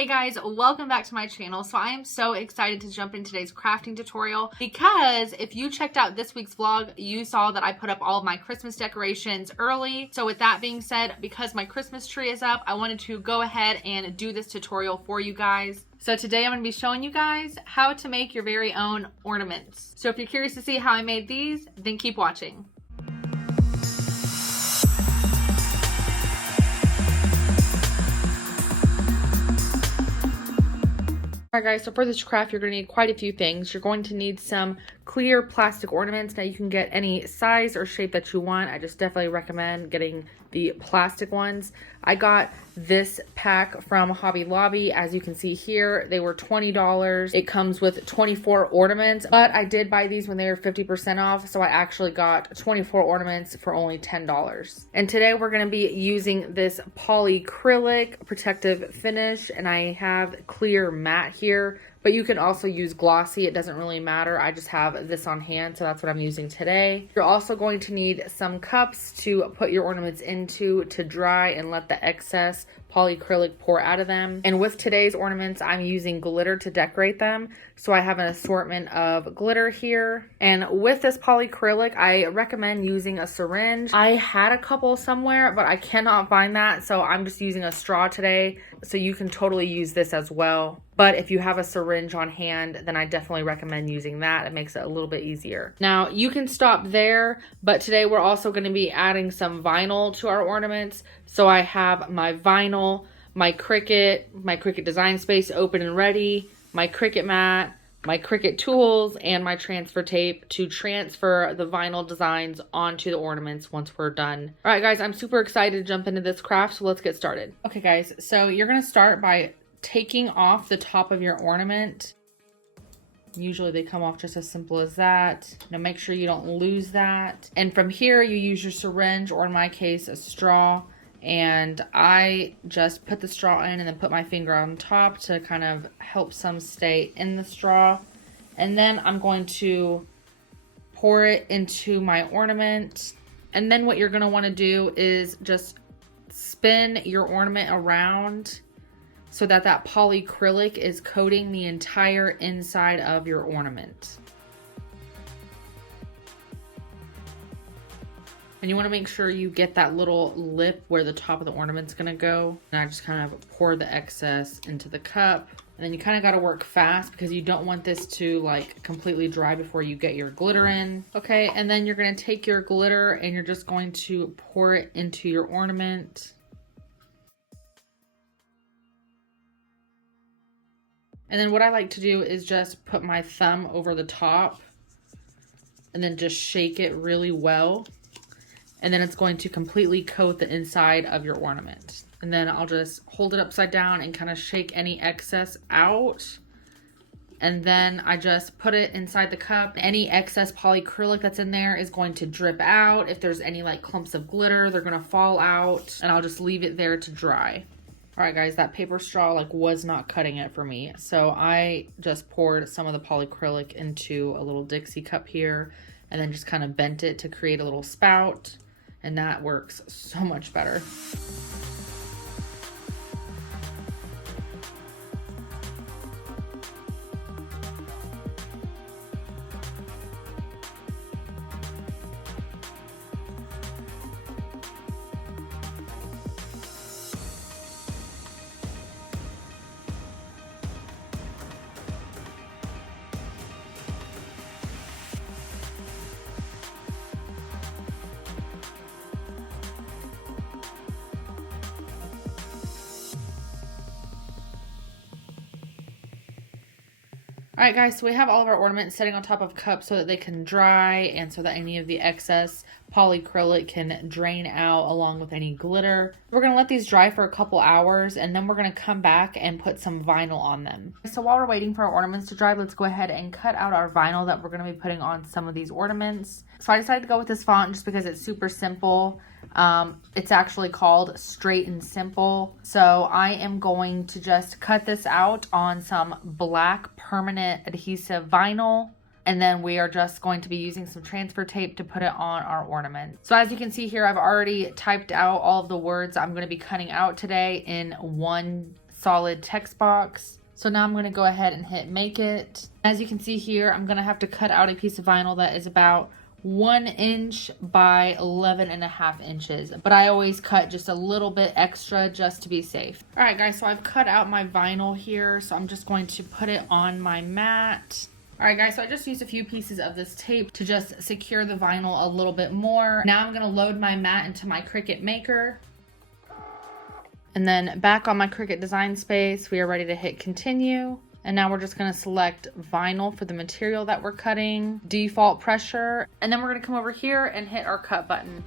Hey guys, welcome back to my channel. So I am so excited to jump in today's crafting tutorial because if you checked out this week's vlog, you saw that I put up all of my Christmas decorations early. So with that being said, because my Christmas tree is up, I wanted to go ahead and do this tutorial for you guys. So today I'm going to be showing you guys how to make your very own ornaments. So if you're curious to see how I made these, then keep watching. Alright guys, so for this craft you're going to need quite a few things. You're going to need some clear plastic ornaments. Now you can get any size or shape that you want. I just definitely recommend getting the plastic ones. I got this pack from Hobby Lobby. As you can see here, they were $20. It comes with 24 ornaments, but I did buy these when they were 50% off, so I actually got 24 ornaments for only $10. And today we're going to be using this polycrylic protective finish, and I have clear matte here, but you can also use glossy. It doesn't really matter. I just have this on hand, so that's what I'm using today. You're also going to need some cups to put your ornaments into to dry and let the excess polycrylic pour out of them. And with today's ornaments, I'm using glitter to decorate them. So I have an assortment of glitter here. And with this polycrylic, I recommend using a syringe. I had a couple somewhere, but I cannot find that. So I'm just using a straw today. So you can totally use this as well. But if you have a syringe on hand, then I definitely recommend using that. It makes it a little bit easier. Now you can stop there, but today we're also going to be adding some vinyl to our ornaments. So I have my vinyl, my Cricut design space open and ready, my Cricut mat, my Cricut tools, and my transfer tape to transfer the vinyl designs onto the ornaments once we're done. All right guys, I'm super excited to jump into this craft, so let's get started. Okay guys, so you're going to start by taking off the top of your ornament. Usually they come off just as simple as that. Now make sure you don't lose that. And from here you use your syringe, or in my case a straw, and I just put the straw in and then put my finger on top to kind of help some stay in the straw. And then I'm going to pour it into my ornament. And then what you're going to want to do is just spin your ornament around so that that polycrylic is coating the entire inside of your ornament. And you want to make sure you get that little lip where the top of the ornament's going to go. And I just kind of pour the excess into the cup. And then you kind of got to work fast because you don't want this to like completely dry before you get your glitter in. Okay, and then you're going to take your glitter and you're just going to pour it into your ornament. And then what I like to do is just put my thumb over the top and then just shake it really well. And then it's going to completely coat the inside of your ornament. And then I'll just hold it upside down and kind of shake any excess out. And then I just put it inside the cup. Any excess polycrylic that's in there is going to drip out. If there's any like clumps of glitter, they're going to fall out. And I'll just leave it there to dry. All right, guys, that paper straw like was not cutting it for me. So I just poured some of the polycrylic into a little Dixie cup here and then just kind of bent it to create a little spout. And that works so much better. All right guys, so we have all of our ornaments sitting on top of cups so that they can dry and so that any of the excess polycrylic can drain out along with any glitter. We're going to let these dry for a couple hours and then we're going to come back and put some vinyl on them. So while we're waiting for our ornaments to dry, let's go ahead and cut out our vinyl that we're going to be putting on some of these ornaments. So I decided to go with this font just because it's super simple. It's actually called Straight and Simple. So I am going to just cut this out on some black permanent adhesive vinyl. And then we are just going to be using some transfer tape to put it on our ornament. So as you can see here, I've already typed out all of the words I'm going to be cutting out today in one solid text box. So now I'm going to go ahead and hit make it. As you can see here, I'm going to have to cut out a piece of vinyl that is about 1 inch by 11.5 inches, but I always cut just a little bit extra just to be safe. All right guys, so I've cut out my vinyl here, so I'm just going to put it on my mat. All right guys, so I just used a few pieces of this tape to just secure the vinyl a little bit more. Now I'm gonna load my mat into my Cricut Maker. And then back on my Cricut Design Space, we are ready to hit continue. And now we're just gonna select vinyl for the material that we're cutting, default pressure, and then we're gonna come over here and hit our cut button.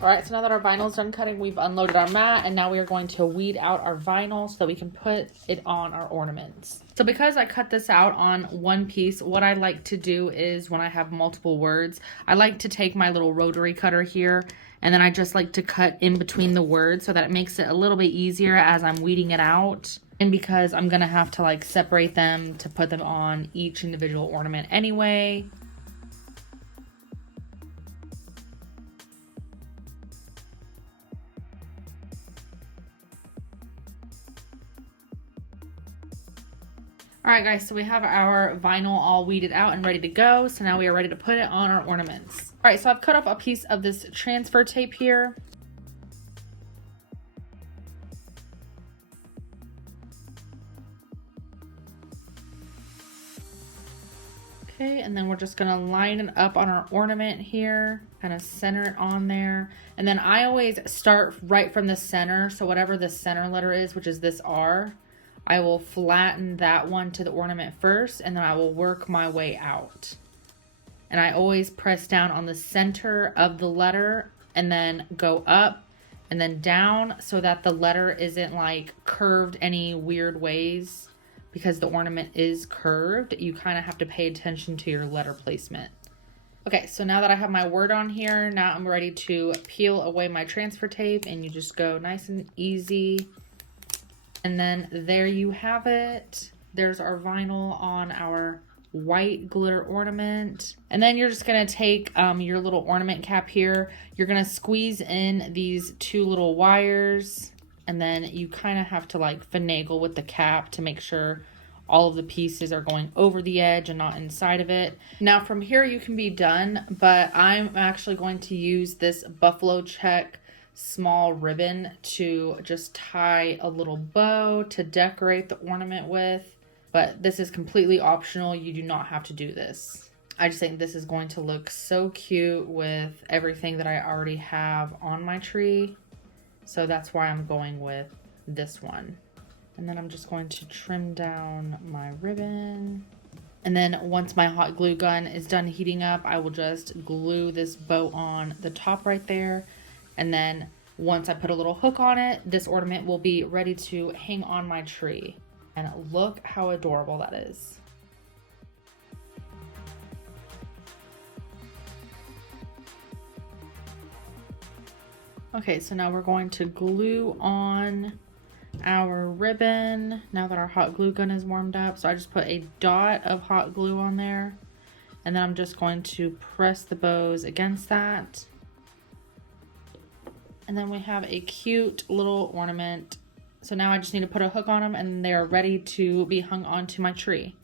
All right, so now that our vinyl is done cutting, we've unloaded our mat, and now we are going to weed out our vinyl so that we can put it on our ornaments. So because I cut this out on one piece, what I like to do is when I have multiple words, I like to take my little rotary cutter here, and then I just like to cut in between the words so that it makes it a little bit easier as I'm weeding it out. And because I'm gonna have to like separate them to put them on each individual ornament anyway. All right guys, so we have our vinyl all weeded out and ready to go. So now we are ready to put it on our ornaments. All right, so I've cut off a piece of this transfer tape here. Okay, and then we're just gonna line it up on our ornament here, kind of center it on there. And then I always start right from the center. So whatever the center letter is, which is this R, I will flatten that one to the ornament first, and then I will work my way out. And I always press down on the center of the letter and then go up and then down so that the letter isn't like curved any weird ways. Because the ornament is curved, you kind of have to pay attention to your letter placement. Okay, so now that I have my word on here, now I'm ready to peel away my transfer tape, and you just go nice and easy. And then there you have it. There's our vinyl on our white glitter ornament. And then you're just gonna take your little ornament cap here. You're gonna squeeze in these two little wires, and then you kind of have to like finagle with the cap to make sure all of the pieces are going over the edge and not inside of it. Now from here you can be done, but I'm actually going to use this buffalo check small ribbon to just tie a little bow to decorate the ornament with, but this is completely optional. You do not have to do this. I just think this is going to look so cute with everything that I already have on my tree, so that's why I'm going with this one. And then I'm just going to trim down my ribbon, and then once my hot glue gun is done heating up, I will just glue this bow on the top right there. And then once I put a little hook on it, this ornament will be ready to hang on my tree. And look how adorable that is. Okay, so now we're going to glue on our ribbon now that our hot glue gun is warmed up. So I just put a dot of hot glue on there, and then I'm just going to press the bows against that. And then we have a cute little ornament. So now I just need to put a hook on them, and they're ready to be hung onto my tree.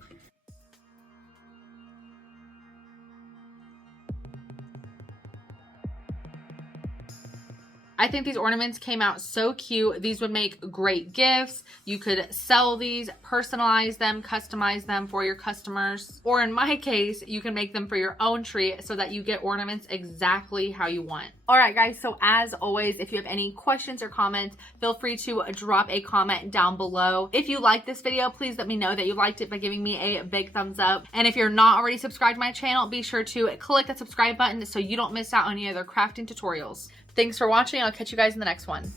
I think these ornaments came out so cute. These would make great gifts. You could sell these, personalize them, customize them for your customers. Or in my case, you can make them for your own tree so that you get ornaments exactly how you want. All right, guys, so as always, if you have any questions or comments, feel free to drop a comment down below. If you like this video, please let me know that you liked it by giving me a big thumbs up. And if you're not already subscribed to my channel, be sure to click that subscribe button so you don't miss out on any other crafting tutorials. Thanks for watching. I'll catch you guys in the next one.